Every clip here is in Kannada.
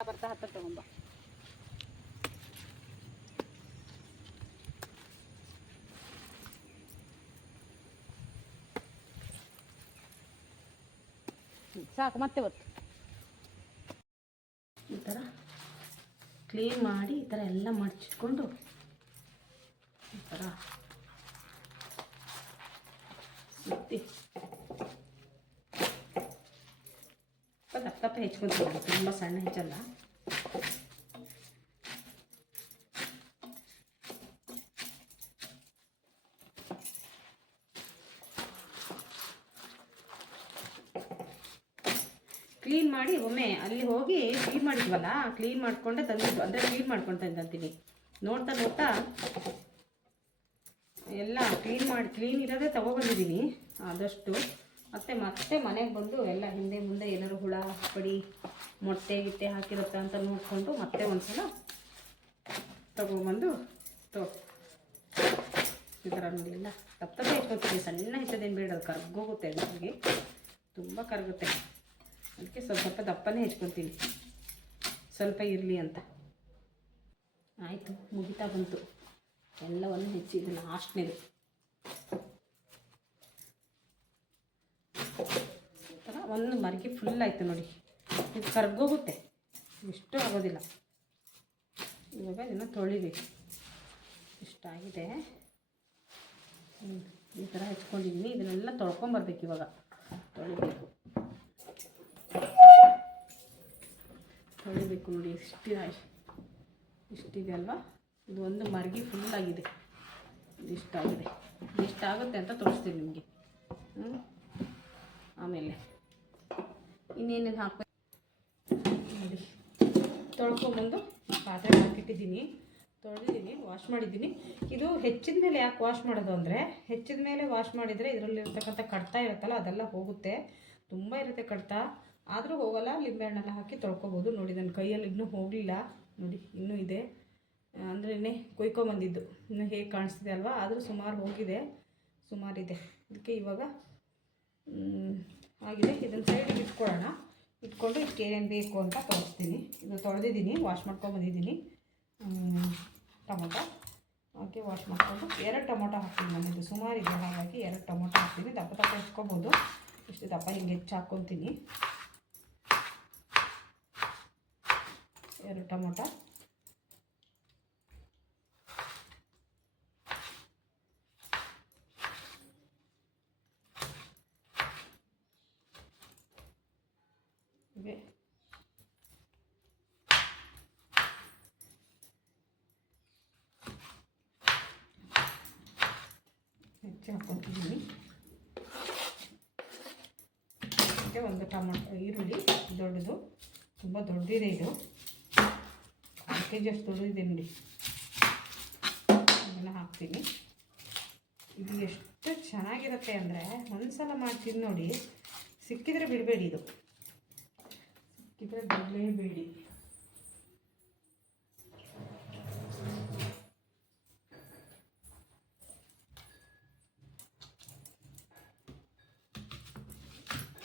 ಬರ್ತಾ ಹತ್ತಿರ ತಗೊಂಬ. ಸಾಕು ಮತ್ತೆ ಒತ್ತು. ಈ ಥರ ಕ್ಲೀನ್ ಮಾಡಿ ಈ ಥರ ಎಲ್ಲ ಮಡಚಿಟ್ಕೊಂಡು ಈ ಥರ ಸುತ್ತಿ ದಪ್ಪ ಹೆಚ್ಕೊಂತೀನಿ ತುಂಬ ಸಣ್ಣ ಹೆಚ್ಚಲ್ಲ ಕ್ಲೀನ್ ಮಾಡಿ, ಒಮ್ಮೆ ಅಲ್ಲಿ ಹೋಗಿ ಕ್ಲೀನ್ ಮಾಡಿದ್ವಲ್ಲ ಕ್ಲೀನ್ ಮಾಡಿಕೊಂಡೆ ತಂದಿದ್ದು, ಅಂದರೆ ಕ್ಲೀನ್ ಮಾಡ್ಕೊಂಡು ತಂದಂತೀನಿ ನೋಡ್ತಾ ನೋಡ್ತಾ ಎಲ್ಲ ಕ್ಲೀನ್ ಮಾಡಿ ಕ್ಲೀನ್ ಇರೋದೇ ತಗೊಬಂದಿದ್ದೀನಿ ಆದಷ್ಟು. ಮತ್ತೆ ಮತ್ತೆ ಮನೆಗೆ ಬಂದು ಎಲ್ಲ ಹಿಂದೆ ಮುಂದೆ ಏನಾದ್ರು ಹುಳ ಪಡಿ ಮೊಟ್ಟೆ ಗಿಟ್ಟೆ ಹಾಕಿರುತ್ತಾ ಅಂತ ನೋಡಿಕೊಂಡು ಮತ್ತೆ ಒಂದ್ಸಲ ತಗೊಬಂದು ತೋ. ಈ ಥರ ನೋಡಿ ಎಲ್ಲ. ತಪ್ಪದೇ ಇಟ್ಕೊತೀನಿ ಸಣ್ಣ ಹೆಚ್ಚೋದೇನು ಬೇಡ, ಅದು ಕರ್ಗೋಗುತ್ತೆ ನಮಗೆ ತುಂಬ ಕರಗುತ್ತೆ. ಅದಕ್ಕೆ ಸ್ವಲ್ಪ ಸ್ವಲ್ಪ ದಪ್ಪನೇ ಹೆಚ್ಕೊತೀನಿ ಸ್ವಲ್ಪ ಇರಲಿ ಅಂತ. ಆಯಿತು, ಮುಗಿತಾ ಬಂತು. ಎಲ್ಲವನ್ನು ಹೆಚ್ಚಿ ಇದು ಲಾಸ್ಟ್ನೇದು ಈ ಥರ ಒಂದು ಮರಕೆ ಫುಲ್ ಆಯಿತು ನೋಡಿ. ಇದು ಕರ್ಗೋಗುತ್ತೆ. ಇಷ್ಟು ಆಗೋದಿಲ್ಲ. ಇವಾಗ ಇದನ್ನು ತೊಳಿಬೇಕು. ಇಷ್ಟಾಗಿದೆ. ಈ ಥರ ಹಚ್ಕೊಂಡಿದ್ದೀನಿ ಇದನ್ನೆಲ್ಲ ತೊಳ್ಕೊಂಬರ್ಬೇಕು ಇವಾಗ. ತೊಳಿಬೇಕು. ತೊಳಿಬೇಕು ನೋಡಿ, ಇಷ್ಟಿದೆ. ಇಷ್ಟಿದೆ ಅಲ್ವಾ? ಇದು ಒಂದು ಮರಗಿ ಫುಲ್ ಆಗಿದೆ. ಇಷ್ಟಾಗಿದೆ. ಇಷ್ಟಾಗುತ್ತೆ ಅಂತ ತೋರಿಸ್ತೀನಿ ನಿಮಗೆ. ಹ್ಞೂ ಆಮೇಲೆ. ಇನ್ನೇನೇನು ಹಾಕಬೇಕು? ನೋಡಿ ತೊಳ್ಕೊಂಬಂದು ಪಾತ್ರೆ ಹಾಕಿಟ್ಟಿದ್ದೀನಿ. ತೊಳೆದಿದ್ದೀನಿ ವಾಶ್ ಮಾಡಿದ್ದೀನಿ. ಇದು ಹೆಚ್ಚಿದ ಮೇಲೆ ಯಾಕೆ ವಾಶ್ ಮಾಡೋದು ಅಂದರೆ ಹೆಚ್ಚಿದ ಮೇಲೆ ವಾಶ್ ಮಾಡಿದರೆ ಇದರಲ್ಲಿರ್ತಕ್ಕಂಥ ಕಡ್ತಾ ಇರುತ್ತಲ್ಲ, ಅದೆಲ್ಲ ಹೋಗುತ್ತೆ. ತುಂಬ ಇರುತ್ತೆ ಕಡ್ತ. ಆದರೂ ಹೋಗಲ್ಲ ಲಿಂಬೆಹಣ್ಣೆಲ್ಲ ಹಾಕಿ ತೊಳ್ಕೊಬೋದು. ನೋಡಿ, ನನ್ನ ಕೈಯಲ್ಲಿ ಇನ್ನೂ ಹೋಗಲಿಲ್ಲ. ನೋಡಿ, ಇನ್ನೂ ಇದೆ. ಅಂದ್ರೇ ಕೊಯ್ಕೊಂಬಂದಿದ್ದು. ಇನ್ನು ಹೇಗೆ ಕಾಣಿಸ್ತಿದೆ ಅಲ್ವಾ? ಆದರೂ ಸುಮಾರು ಹೋಗಿದೆ. ಸುಮಾರಿದೆ. ಅದಕ್ಕೆ ಇವಾಗ ಆಗಿದೆ ಇದನ್ನು ಸೈಡಿಗೆ ಇಟ್ಕೊಳ್ಳೋಣ. ಇಟ್ಕೊಂಡು ಇದಕ್ಕೆ ಏನೇನು ಬೇಕು ಅಂತ ತೋರಿಸ್ತೀನಿ. ಇದು ತೊಳೆದಿದ್ದೀನಿ ವಾಶ್ ಮಾಡ್ಕೊಂಬಂದಿದ್ದೀನಿ ಟೊಮೊಟೊ. ಓಕೆ ವಾಶ್ ಮಾಡಿಕೊಂಡು ಎರಡು ಟೊಮೊಟೊ ಹಾಕ್ತೀನಿ ನಾನು. ಇದು ಸುಮಾರಿದೆ ಹಾಗಾಗಿ ಎರಡು ಟೊಮೊಟೊ ಹಾಕ್ತೀನಿ. ದಪ್ಪ ದಪ್ಪ ಇಟ್ಕೊಬೋದು. ಇಷ್ಟು ದಪ್ಪ ಹಿಂಗೆ ಹೆಚ್ಚು ಹಾಕ್ಕೊತೀನಿ ಎರಡು ಟೊಮೊಟೊ. ಹೆಚ್ಚು ಹಾಕ್ಕೊತಿದ್ದೀನಿ ಮತ್ತು ಒಂದು ಟೊಮೊಟೊ ಈರುಳ್ಳಿ, ದೊಡ್ಡದು, ತುಂಬ ದೊಡ್ಡದಿದೆ ಇದು. ಕೆ ಜಿ ಅಷ್ಟು ದೊಡ್ಡದಿದೆ ನೋಡಿ. ಅದನ್ನು ಹಾಕ್ತೀನಿ. ಇದು ಎಷ್ಟು ಚೆನ್ನಾಗಿರುತ್ತೆ ಅಂದರೆ ಒಂದ್ಸಲ ಮಾಡ್ತೀನಿ ನೋಡಿ. ಸಿಕ್ಕಿದರೆ ಬಿಡಬೇಡಿ ಇದು. ಸಿಕ್ಕಿದರೆ ಬಿಡಲೇಬೇಡಿ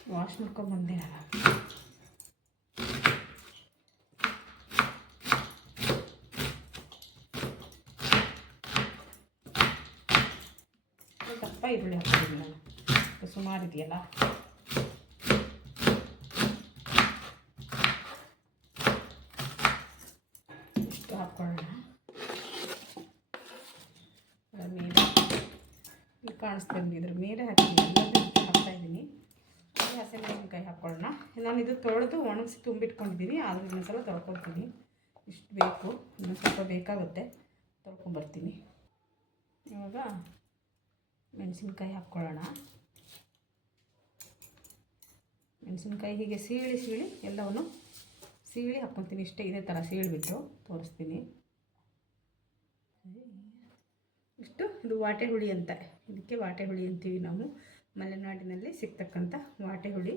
ವಾಶ್ ಮಾಡ್ಕೊಂಬಂದೆ ನಾನು ದಪ್ಪ ಈರುಳ್ಳಿ ಹಾಕ್ತೀನಿ. ನಾನು ಸುಮಾರು ಇದೆಯಲ್ಲ ಇಷ್ಟು ಹಾಕ್ಕೊಳ್ಳೋಣ ಅದರ ಮೇಲೆ ಇಲ್ಲಿ ಕಾಣಿಸ್ತಾ ಇದ್ರ ಮೇಲೆ ಹಾಕಿದ್ದೀನಿ ಎಲ್ಲದೂ ಹಾಕ್ತಾ ಇದ್ದೀನಿ. ಈ ಹಸಿಮೆಣಸಿನ್ಕಾಯಿ ಹಾಕ್ಕೊಳ್ಳೋಣ ನಾನು ಇದು ತೊಳೆದು ಒಣಗಿಸಿ ತುಂಬಿಟ್ಕೊಂಡಿದ್ದೀನಿ. ಆದರೂ ಇನ್ನೊಂದ್ಸಲ ತೊಳ್ಕೊಳ್ತೀನಿ. ಇಷ್ಟು ಬೇಕು. ಇನ್ನೊಂದು ಸ್ವಲ್ಪ ಬೇಕಾಗುತ್ತೆ. ತೊಳ್ಕೊಂಬರ್ತೀನಿ. ಇವಾಗ ಮೆಣಸಿನ್ಕಾಯಿ ಹಾಕ್ಕೊಳ್ಳೋಣ ಮೆಣಸಿನ್ಕಾಯಿ ಹೀಗೆ ಸೀಳಿ ಸೀಳಿ ಎಲ್ಲವನ್ನು ಸೀಳಿ ಹಾಕ್ಕೊತೀನಿ ಇಷ್ಟೇ ಇದೇ ಥರ ಸೀಳಿಬಿಟ್ಟು ತೋರಿಸ್ತೀನಿ. ಇಷ್ಟು. ಇದು ವಾಟೆ ಹುಳಿ ಅಂತ. ಇದಕ್ಕೆ ವಾಟೆ ಹುಳಿ ಅಂತೀವಿ ನಾವು. ಮಲೆನಾಡಿನಲ್ಲಿ ಸಿಗ್ತಕ್ಕಂಥ ವಾಟೆ ಹುಳಿ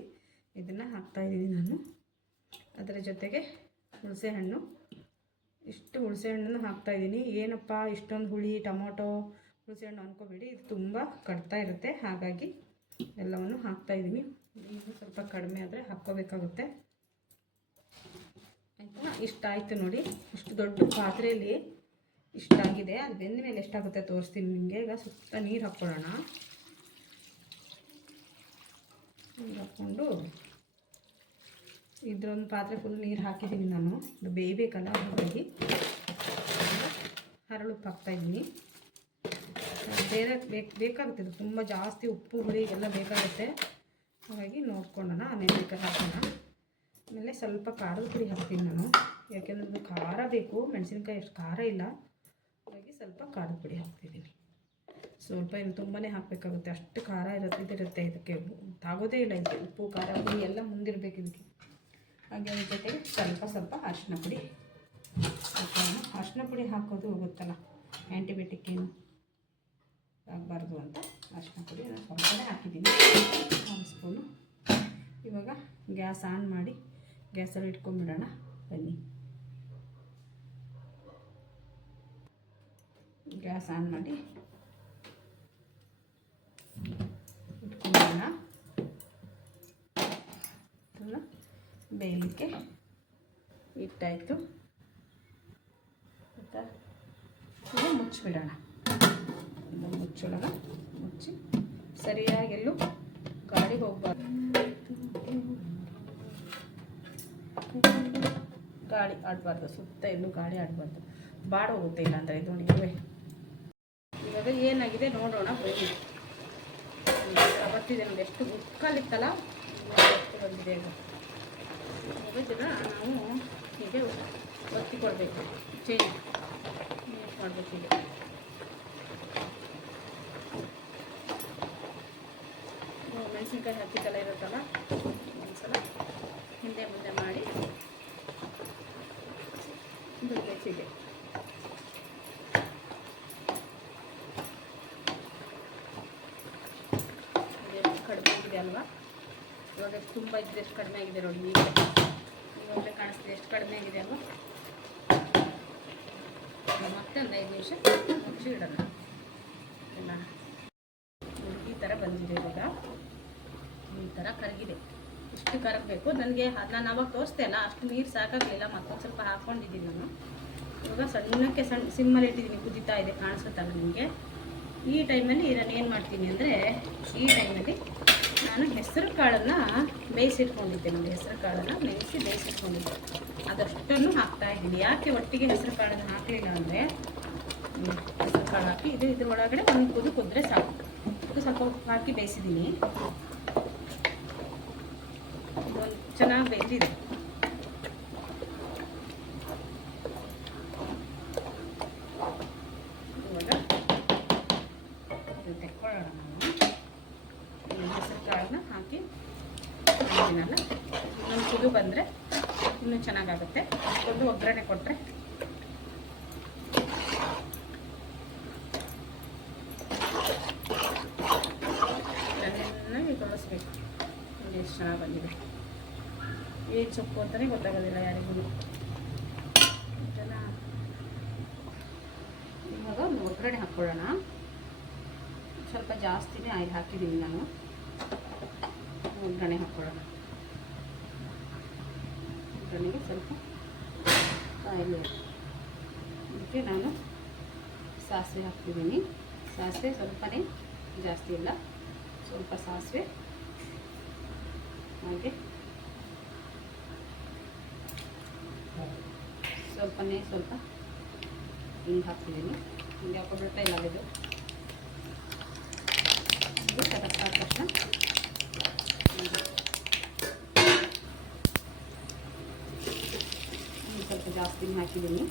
ಇದನ್ನು ಹಾಕ್ತಾಯಿದ್ದೀನಿ ನಾನು. ಅದರ ಜೊತೆಗೆ ಹುಣಸೆಹಣ್ಣು. ಇಷ್ಟು ಹುಣಸೆಹಣ್ಣನ್ನು ಹಾಕ್ತಾಯಿದ್ದೀನಿ ಏನಪ್ಪ ಇಷ್ಟೊಂದು ಹುಳಿ, ಟೊಮೊಟೊ, ಹುಣಸೆಹಣ್ಣು ಅಂದ್ಕೋಬೇಡಿ ಇದು ತುಂಬ ಕಟ್ತಾ ಇರುತ್ತೆ. ಹಾಗಾಗಿ ಎಲ್ಲವನ್ನು ಹಾಕ್ತಾಯಿದ್ದೀನಿ ಇನ್ನೂ ಸ್ವಲ್ಪ ಕಡಿಮೆ ಆದರೆ ಹಾಕ್ಕೋಬೇಕಾಗುತ್ತೆ. ಆಯಿತಾ? ಇಷ್ಟಾಯಿತು ನೋಡಿ. ಇಷ್ಟು ದೊಡ್ಡ ಪಾತ್ರೆಯಲ್ಲಿ ಇಷ್ಟಾಗಿದೆ. ಅದು ಬೆಂದ ಮೇಲೆ ಎಷ್ಟಾಗುತ್ತೆ ತೋರಿಸ್ತೀನಿ ನಿಮಗೆ. ಈಗ ಸುತ್ತ ನೀರು ಹಾಕ್ಕೊಳ್ಳೋಣ. ನೀರು ಹಾಕ್ಕೊಂಡು ಇದ್ರೊಂದು ಪಾತ್ರೆ ಫುಲ್ ನೀರು ಹಾಕಿದ್ದೀನಿ ನಾನು. ಅದು ಬೇಯಬೇಕಲ್ಲ ಹಾಗಾಗಿ ಹರಳುಪ್ಪು ಹಾಕ್ತಾಯಿದ್ದೀನಿ ಬೇರೆ ಬೇಕು ಬೇಕಾಗುತ್ತೆ. ಇದು ತುಂಬ ಜಾಸ್ತಿ ಉಪ್ಪು, ಹುಳಿ ಎಲ್ಲ ಬೇಕಾಗುತ್ತೆ. ಹಾಗಾಗಿ ನೋಡ್ಕೊಳ್ಳೋಣ. ಆಮೇಲೆ ಬೇಕಾದ್ರೆ ಹಾಕೋಣ. ಆಮೇಲೆ ಸ್ವಲ್ಪ ಖಾರದ ಪುಡಿ ಹಾಕ್ತೀನಿ ನಾನು. ಯಾಕೆಂದ್ರೆ ಖಾರ ಬೇಕು. ಮೆಣಸಿನ್ಕಾಯಿ ಅಷ್ಟು ಖಾರ ಇಲ್ಲ. ಸ್ವಲ್ಪ ಖಾರದ ಪುಡಿ ಹಾಕ್ತಿದ್ದೀನಿ. ಸ್ವಲ್ಪ ಇನ್ನು ತುಂಬಾ ಹಾಕಬೇಕಾಗುತ್ತೆ. ಅಷ್ಟು ಖಾರ ಇರುತ್ತೆ, ಇದಿರುತ್ತೆ ಇದಕ್ಕೆ. ತಾಗೋದೇ ಇಲ್ಲ ಇದಕ್ಕೆ. ಉಪ್ಪು, ಖಾರ, ಪುಡಿ ಎಲ್ಲ ಮುಂದಿರಬೇಕು ಇದಕ್ಕೆ. ಹಾಗೆ ಅದ್ರ ಜೊತೆಗೆ ಸ್ವಲ್ಪ ಸ್ವಲ್ಪ ಅರಿಶಿನ ಪುಡಿ. ಅರಿಶಿನ ಪುಡಿ ಹಾಕೋದು ಗೊತ್ತಲ್ಲ. ಆ್ಯಂಟಿಬಯೋಟಿಕ್ ಏನು ಆಗಬಾರ್ದು ಅಂತ ಅರಿಶಿನ ಪುಡಿ ನಾನು ಸ್ವಲ್ಪನೇ ಹಾಕಿದ್ದೀನಿ. ಒಂದು ಸ್ಪೂನು ಇವಾಗ ಗ್ಯಾಸ್ ಆನ್ ಮಾಡಿ ಗ್ಯಾಸಲ್ಲಿ ಇಟ್ಕೊಂಡ್ಬಿಡೋಣ. ಬನ್ನಿ. ಗ್ಯಾಸ್ ಆನ್ ಮಾಡಿ ಇಟ್ಕೊಳ್ಳೋಣ ಬೇಯಲಿಕ್ಕೆ ಇಟ್ಟಾಯಿತು ಈಗ ಮುಚ್ಚಿಬಿಡೋಣ. ಇದು ಮುಚ್ಚೊಳಗ ಮುಚ್ಚಿ ಸರಿಯಾಗಿ ಎಲ್ಲೂ ಗಾಳಿ ಹೋಗ್ಬಾರ್ದು. ಗಾಳಿ ಆಡಬಾರ್ದು. ಸುತ್ತ ಎಲ್ಲೂ ಗಾಳಿ ಆಡಬಾರ್ದು. ಬಾಡ ಹೋಗುತ್ತೆ ಇಲ್ಲ ಅಂದರೆ ಇದು ನೀವೇ. ಇವಾಗ ಏನಾಗಿದೆ ನೋಡೋಣ ಬನ್ನಿ. ಬರ್ತಿದೆ ನೋಡಿ, ಎಷ್ಟು ಉಕ್ಕಲಿತ್ತಲ್ಲ ಎಷ್ಟು ಬಂದಿದೆ ಈಗ ನಾವು ಹೀಗೆ ಒತ್ತಿ ಕೊಡಬೇಕು ಚೇಂಜ್ ಮಾಡಬೇಕು ಹೀಗೆ. ಮೆಣಸಿನ್ಕಾಯಿ ಹಾಕಿದ್ದೆಲ್ಲ ಇರುತ್ತಲ್ಲ ಒಂದ್ಸಲ ಹಿಂದೆ ಮುಂದೆ ಮಾಡಿ ಹೀಗೆ ಕಡಿಮೆ ಆಗಿದೆ ಅಲ್ವಾ? ಇವಾಗ ತುಂಬ ಇದ್ದು ಎಷ್ಟು ಕಡಿಮೆ ಆಗಿದೆ ನೋಡಿ ಈಗ. ಇವಾಗಲೇ ಕಾಣಿಸ್ತಿದೆ ಎಷ್ಟು ಕಡಿಮೆ ಆಗಿದೆ ಅಲ್ವಾ? ಮತ್ತೆ ಒಂದು ಐದು ನಿಮಿಷ ಮುಚ್ಚಿ ಇಡೋಣ. ಈ ಥರ ಬಂದಿದೆ ಇವಾಗ. ಈ ಥರ ಕರಗಿದೆ. ಇಷ್ಟು ಕರಗಬೇಕು? ನನಗೆ ನಾನು ಅವಾಗ ತೋರಿಸ್ದೆ ಅಲ್ಲ, ಅಷ್ಟು ನೀರು ಸಾಕಾಗಲಿಲ್ಲ, ಮತ್ತೊಂದು ಸ್ವಲ್ಪ ಹಾಕ್ಕೊಂಡಿದ್ದೀನಿ ನಾನು. ಇವಾಗ ಸಣ್ಣಕ್ಕೆ ಸಣ್ಣ ಸಿಮ್ಮಲ್ಲಿ ಇಟ್ಟಿದ್ದೀನಿ, ಕುದಿತಾ ಇದೆ, ಕಾಣಿಸುತ್ತಲ್ಲ ನಿಮಗೆ? ಈ ಟೈಮಲ್ಲಿ ನಾನು ಏನು ಮಾಡ್ತೀನಿ ಅಂದರೆ ಈ ಟೈಮಲ್ಲಿ ನಾನು ಹೆಸರು ಕಾಳನ್ನು ಬೇಯಿಸಿಟ್ಕೊಂಡಿದ್ದೆ. ನೋಡಿ, ಹೆಸರು ಕಾಳನ್ನು ಬೇಯಿಸಿ ಬೇಯಿಸಿಟ್ಕೊಂಡಿದ್ದೆ. ಅದಷ್ಟನ್ನು ಹಾಕ್ತಾ ಇದ್ದೀನಿ. ಯಾಕೆ ಒಟ್ಟಿಗೆ ಹೆಸರು ಕಾಳನ್ನು ಹಾಕಲಿಲ್ಲ ಅಂದರೆ ಹೆಸರು ಕಾಳು ಹಾಕಿ ಇದು ಇದ್ರ ಒಂದು ಕುದು ಕುದ್ರೆ ಸಾಕು. ಇದು ಸ್ವಲ್ಪ ಉಪ್ಪು ಹಾಕಿ ಬೇಯಿಸಿದ್ದೀನಿ. ಚೆನ್ನಾಗಿ ಬೆಂದಿದೆ ಇವಾಗ ಇದು ತೆಕ್ಕೊಳ್ಳೋಣ ನಾವು ಈ ಹೆಸರು ಕಾಳನ್ನ ಹಾಕಿ ಹಾಕಿನಲ್ಲ ಇನ್ನೊಂದು ಕುದು ಬಂದರೆ ಇನ್ನೂ ಚೆನ್ನಾಗಾಗುತ್ತೆ. ಅಷ್ಟೊಂದು ಒಗ್ಗರಣೆ ಕೊಟ್ಟರೆ ಚೆನ್ನಾಗಿ ತೊಳಸ್ಬೇಕು ನೋಡಿ ಎಷ್ಟು ಚೆನ್ನಾಗಿ ಬಂದಿದೆ. ಏನು ಸೊಪ್ಪು ಅಂತಲೇ ಗೊತ್ತಾಗೋದಿಲ್ಲ ಯಾರಿಗೂ. ಇವಾಗ ಒಂದು ಒಗ್ಗರಣೆ ಹಾಕ್ಕೊಳ್ಳೋಣ ಸ್ವಲ್ಪ ಜಾಸ್ತಿನೇ ಆಯಿಲ್ ಹಾಕಿದ್ದೀನಿ ನಾನು. ಒಗ್ಗರಣೆ ಹಾಕ್ಕೊಳ್ಳೋಣ ಒಗ್ಗರಣೆಗೆ ಸ್ವಲ್ಪ ಆಯಿಲ್ ಇದಕ್ಕೆ ನಾನು ಸಾಸಿವೆ ಹಾಕ್ತಿದ್ದೀನಿ ಸಾಸಿವೆ ಸ್ವಲ್ಪನೇ ಜಾಸ್ತಿ ಇಲ್ಲ ಸ್ವಲ್ಪ ಸಾಸಿವೆ. ಹಾಗೆ ಸ್ವಲ್ಪನೇ ಸ್ವಲ್ಪ ಹಿಂಗೆ ಹಾಕ್ತಿದ್ದೀನಿ ಹಿಂಗೆ ಹಾಕೋಬಿಡ್ತಾ ಇಲ್ಲ ಇದು ಇದು ಆದ ತಕ್ಷಣ ಸ್ವಲ್ಪ ಜಾಸ್ತಿ ಹಾಕಿದ್ದೀನಿ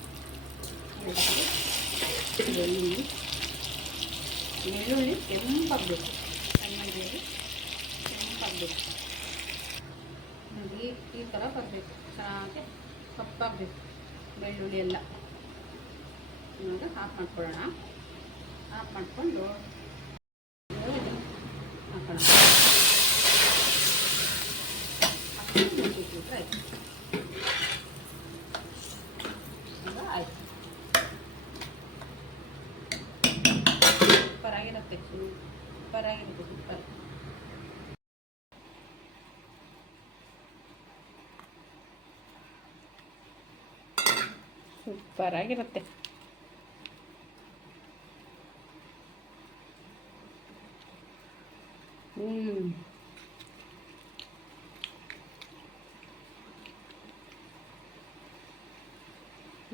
ಬೆಳ್ಳುಳ್ಳಿ ಬೆಳ್ಳುಳ್ಳಿ ಕೆಂಪಾಗಬೇಕು ಚೆನ್ನಾಗಿ ಕೆಂಪಾಗಬೇಕು ಈ ಈ ಥರ ಬರಬೇಕು ಚೆನ್ನಾಗಿ ಕಪ್ಪಾಗಬೇಕು ಬೆಳ್ಳುಳ್ಳಿ ಎಲ್ಲ ಇವಾಗ ಹಾಫ್ ಮಾಡ್ಕೊಳ್ಳೋಣ ಹಾಫ್ ಮಾಡಿಕೊಂಡು ಹಾಕೋಣ ಹಾಕ್ಕೊಂಡು ಮುಚ್ಚಿಟ್ಬಿಟ್ರೆ ಆಯ್ತು ಈಗ ಆಯ್ತು ಸೂಪರ್ ಆಗಿರುತ್ತೆ ಆಗಿರುತ್ತೆ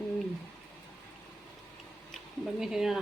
ಸೂಪರ್ ಸೂಪರಾಗಿರುತ್ತೆ ಹ್ಞೂ ಹ್ಞೂ ಬನ್ನಿ ತಿನ್ನೋಣ